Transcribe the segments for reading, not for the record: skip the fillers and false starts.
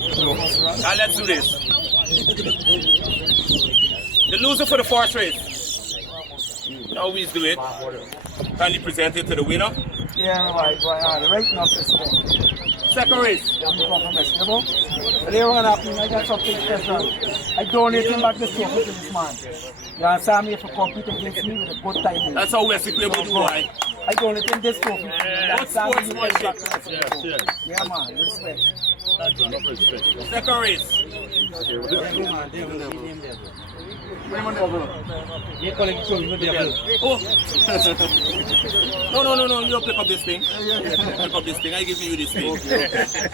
Now let's do this. The loser for the first race. Now always do it. Kindly present it to the winner. Yeah, no, right now, Second race. I'm from Wessequibo. Later on, I got something special. I donate him back the trophy to this man. You understand me? If you compete against me with a good time. That's how Wessequibo do, right? I donate him this trophy. What sportsmanship? Yeah, man, respect. Second race. Oh. No, you pick up this thing. Pick up this thing. I give you this thing.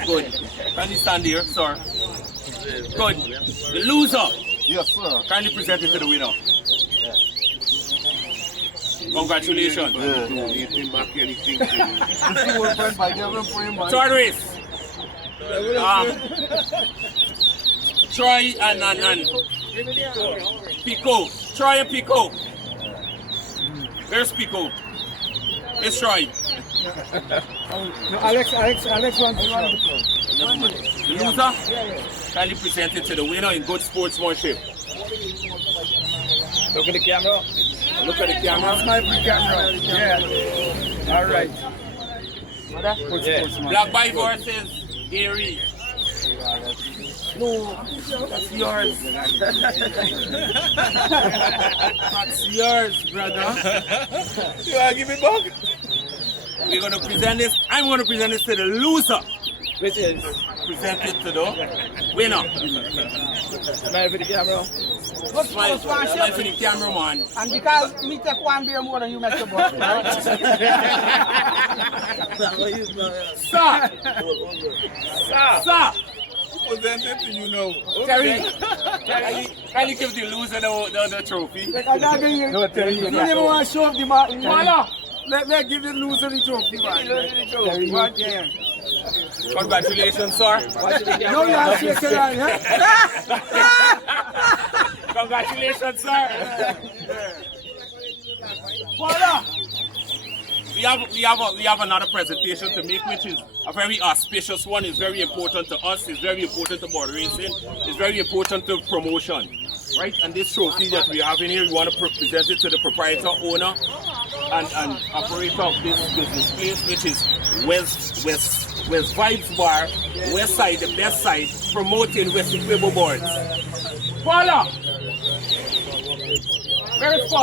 Good. Kindly stand here, sir. Good. The loser. Yes, sir. Kindly present it to the winner. Congratulations. Third race. Troy and Pico. Troy and Pico. Where's Pico? It's Troy. No, Alex wants to The loser? Kindly present it to the winner in good sportsmanship. Look at the camera. Look at the camera. That's my free camera. Yeah. All right. Black Boy versus Gary. No, that's yours. That's yours, brother. You want to give it back? We're going to present this. I'm going to present this to the loser. Which is? Present it to the winner. Smile for the camera. Smile for the cameraman. And because me take one beer more than you make the boss. Sir! Sir! Present it to you now. Terry, can you give the loser the trophy? I gotta give you. No, Terry, You never want to show up the man. Voila! Let me give the loser the trophy, man. What game? Congratulations, sir. No, you have to shake it out, Congratulations, sir. Voila! We have another presentation to make, which is a very auspicious one. It's very important to us. It's very important to board racing. It's very important to promotion, right? And this trophy that we have in here, we want to present it to the proprietor, owner, and operator of this business place, which is West Vibes Bar, West Side, the best side, promoting Wessequibo boards. Voila! Very